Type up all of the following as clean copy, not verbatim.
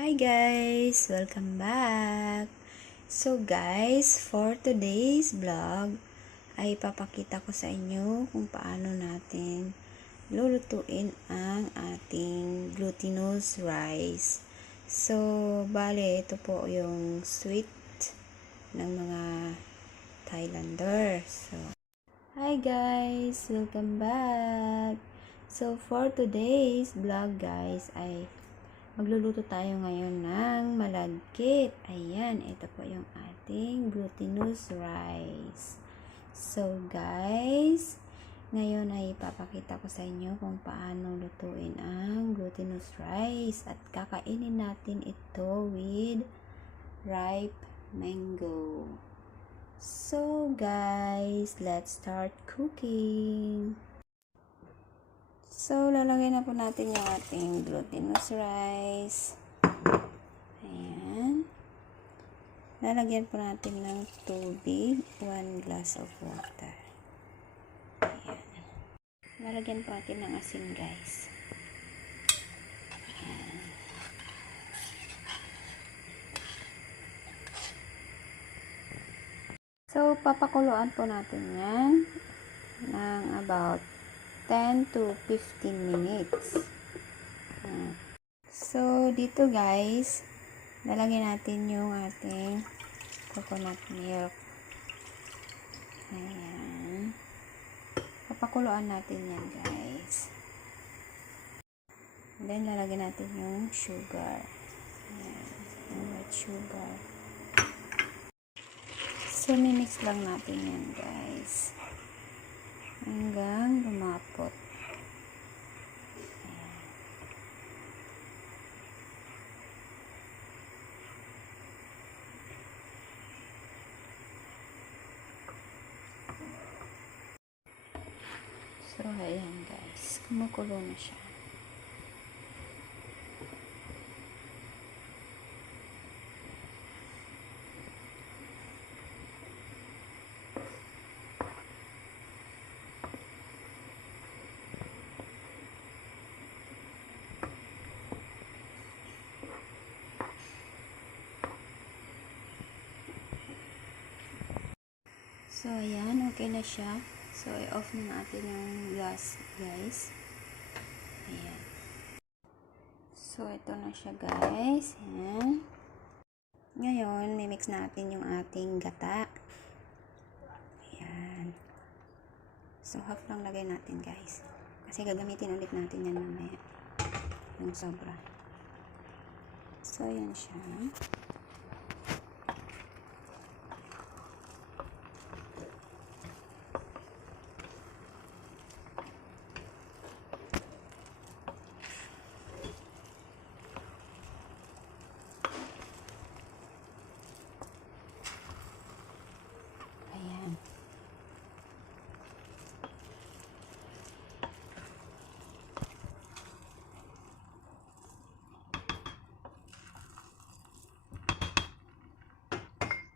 Hi guys! Welcome back! So guys, for today's vlog ay papakita ko sa inyo kung paano natin lulutuin ang ating glutinous rice. So, bale, ito po yung sweet ng mga Thailander. So, hi guys! Welcome back! So, for today's vlog guys ay magluluto tayo ngayon ng malagkit. Ayan, ito po yung ating glutinous rice. So, guys, ngayon ay ipapakita ko sa inyo kung paano lutuin ang glutinous rice. At kakainin natin ito with ripe mango. So, guys, let's start cooking. So, lalagay na po natin yung ating glutinous rice. Ayan. Lalagyan po natin ng tubig, 1 glass of water. Ayan. Lalagyan po natin ng asin, guys. Ayan. So, papakuluan po natin yan ng about 10 to 15 minutes. So, dito guys, lalagyan natin yung ating coconut milk. Ayan. Papakuluan natin yan guys. And then, lalagyan natin yung sugar. Ayan. Yung white sugar. So, mimix lang natin yan guys. Hanggang lumapot. Ayan. So, ayan guys. Kumukulo na siya. So, ayan. Okay na siya. So, i-off na natin yung gas, guys. Ayan. So, ito na siya, guys. Ayan. Ngayon, mimix natin yung ating gata. Ayan. So, half lang lagay natin, guys. Kasi gagamitin ulit natin yan mamaya. Yung sobra. So, ayan siya.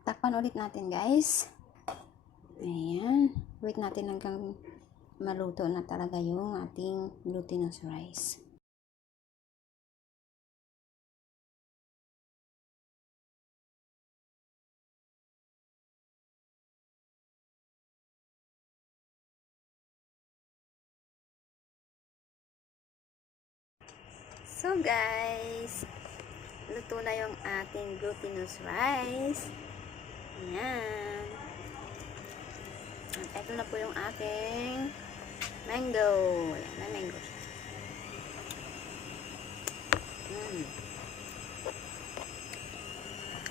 Takpan ulit natin guys. Ayan. Wait natin hanggang maluto na talaga yung ating glutinous rice. So guys, luto na yung ating glutinous rice. Ayan. At ito na po yung ating mango. Ayan, may mango siya.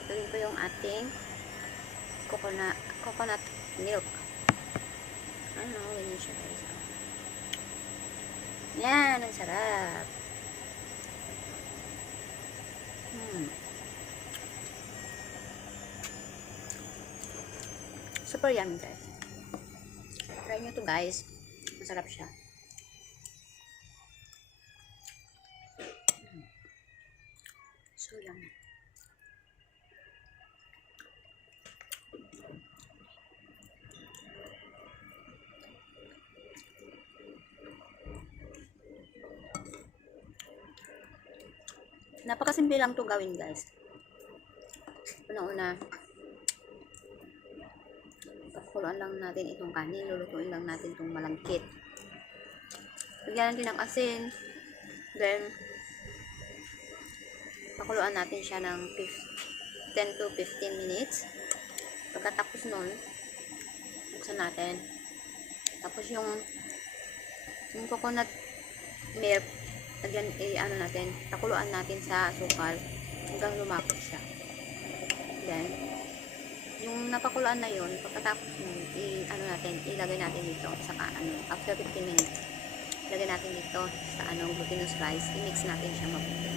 Ito din po yung ating coconut milk. Ano, ganyan siya guys. Yan, ang sarap. Super yummy guys. Try nyo to guys. Masarap siya. So yummy. Napakasimple lang to gawin, guys. Una-una, pakuluan lang natin itong kanin. Lulutuin lang natin itong malagkit. Lagyan natin ng asin. Then, pakuluan natin siya ng 10 to 15 minutes. Pagkatapos nun, buksan natin. Tapos yung coconut milk, lagyan, ano natin, pakuluan natin sa asukal hanggang lumapot siya. Then, yung napakuluan na yun, pagkatapos nun, ano natin, ilagay natin dito, saka after 15 minutes, ilagay natin dito sa glutinous rice, i-mix natin siya mabuti.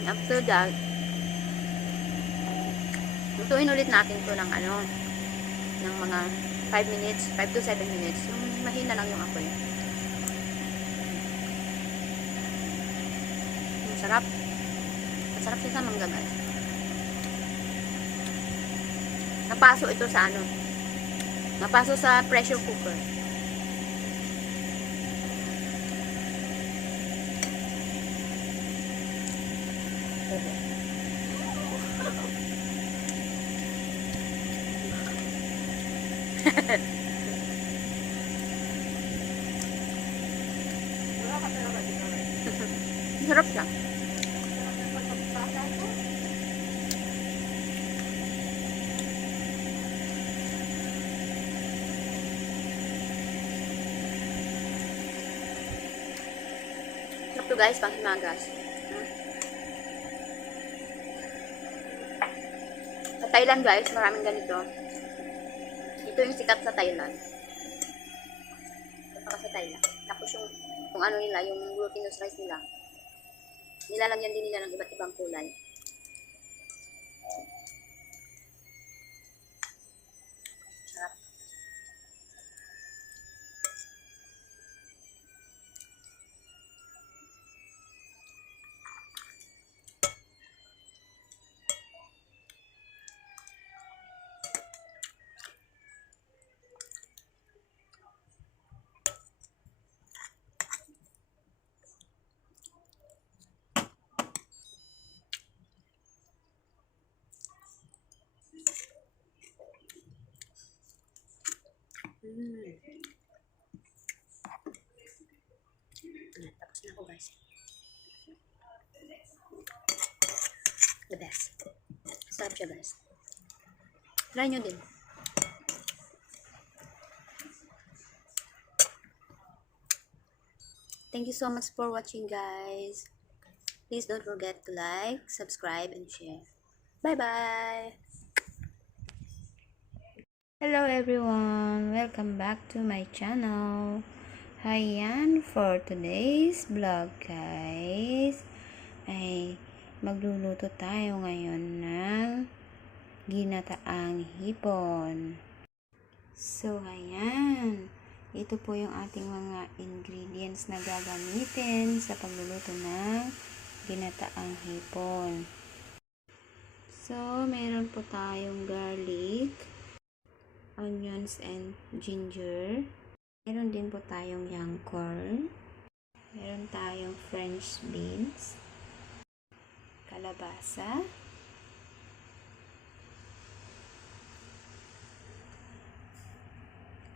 And after that, lutuin ulit natin to ng ng mga 5 minutes, 5 to 7 minutes. Yung mahina lang yung apoy. Sarap. Masarap siya sa mangga, guys. Napaso ito sa napaso sa pressure cooker. Sarap siya. Sarap to, guys, panghimagas. Sa Thailand, guys, maraming ganito. Ito yung sikat sa Thailand. Ito sa Thailand. Tapos yung ano nila, yung glutinous rice nila, nilalagyan din nila ng iba't ibang kulay. Sarap. Tapos na ako, guys. The best. Sarap siya, guys. Try nyo din. Thank you so much for watching, guys. Please don't forget to like, subscribe, and share. Bye-bye! Hello everyone! Welcome back to my channel. Ayan, for today's vlog, guys, ay magluluto tayo ngayon ng ginataang hipon. So, ayan. Ito po yung ating mga ingredients na gagamitin sa pagluluto ng ginataang hipon. So, meron po tayong garlic, onions, and ginger. Meron din po tayong young corn. Meron tayong French beans, kalabasa,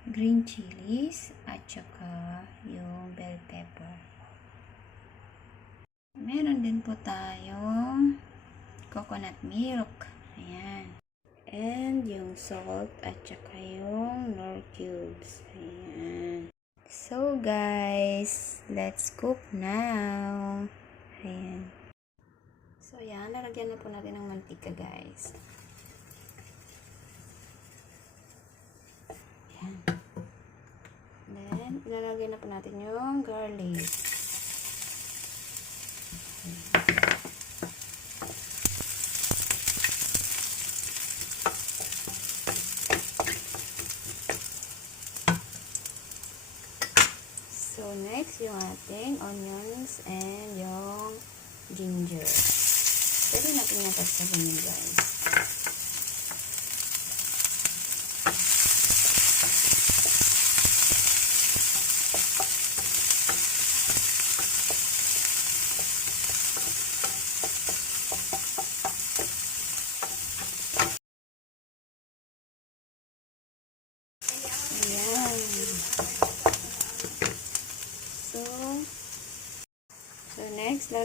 green chilies, at saka yung bell pepper. Meron din po tayong coconut milk. Ayan. And yung salt at saka yung nor cubes. Ayan. So guys, let's cook now. Ayan. So ayan, lalagyan na po natin ng mantika, guys. Ayan. Then, ilalagay na po natin yung garlic. Ayan. So, next, yung ating onions and yung ginger. Pwede natin yung pagsabanin, guys.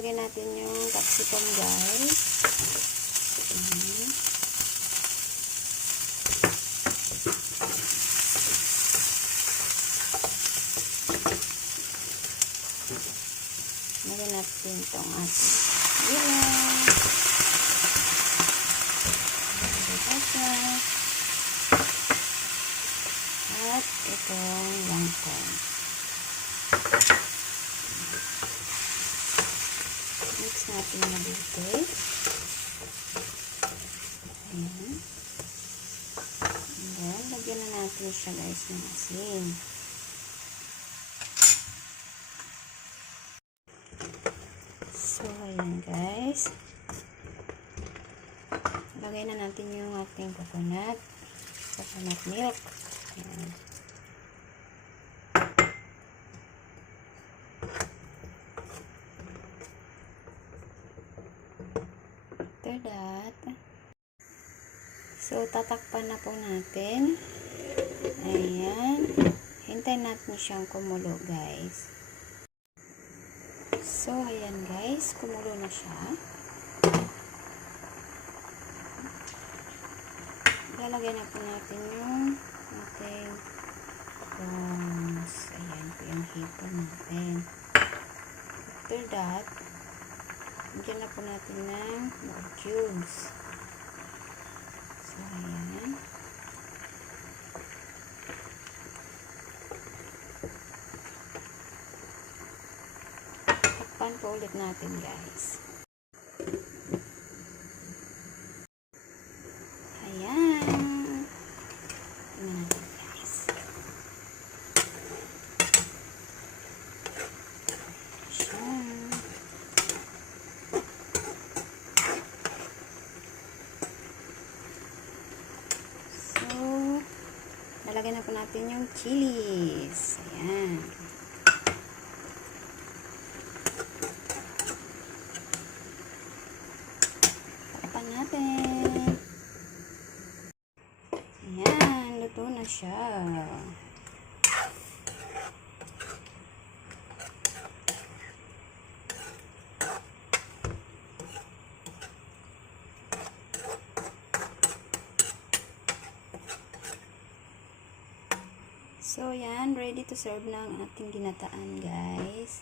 Lalagyan natin yung capsicum, guys. Lagyan natin itong ating gulay. At itong langkong. Mix natin mabuti. Ayan. And then, lagyan na natin siya, guys, ng asin. So, ayan, guys. Lagay na natin yung ating coconut milk. Ayan. After that, so tatakpan na po natin. Ayan. Hintayin natin siyang kumulo, guys. So, ayan, guys. Kumulo na siya. Lalagyan na po natin yung ating prawns. Ayan po yung hipon natin. After that, lagyan na po natin ng more cubes. So, ayan. Takpan po ulit natin, guys. Ayan. Tingnan natin, guys. Ayan. So, lalagyan na po natin yung chilies. Ayan. Takpan natin. Ayan, luto na siya. So, yan, ready to serve na ang ating ginataan, guys.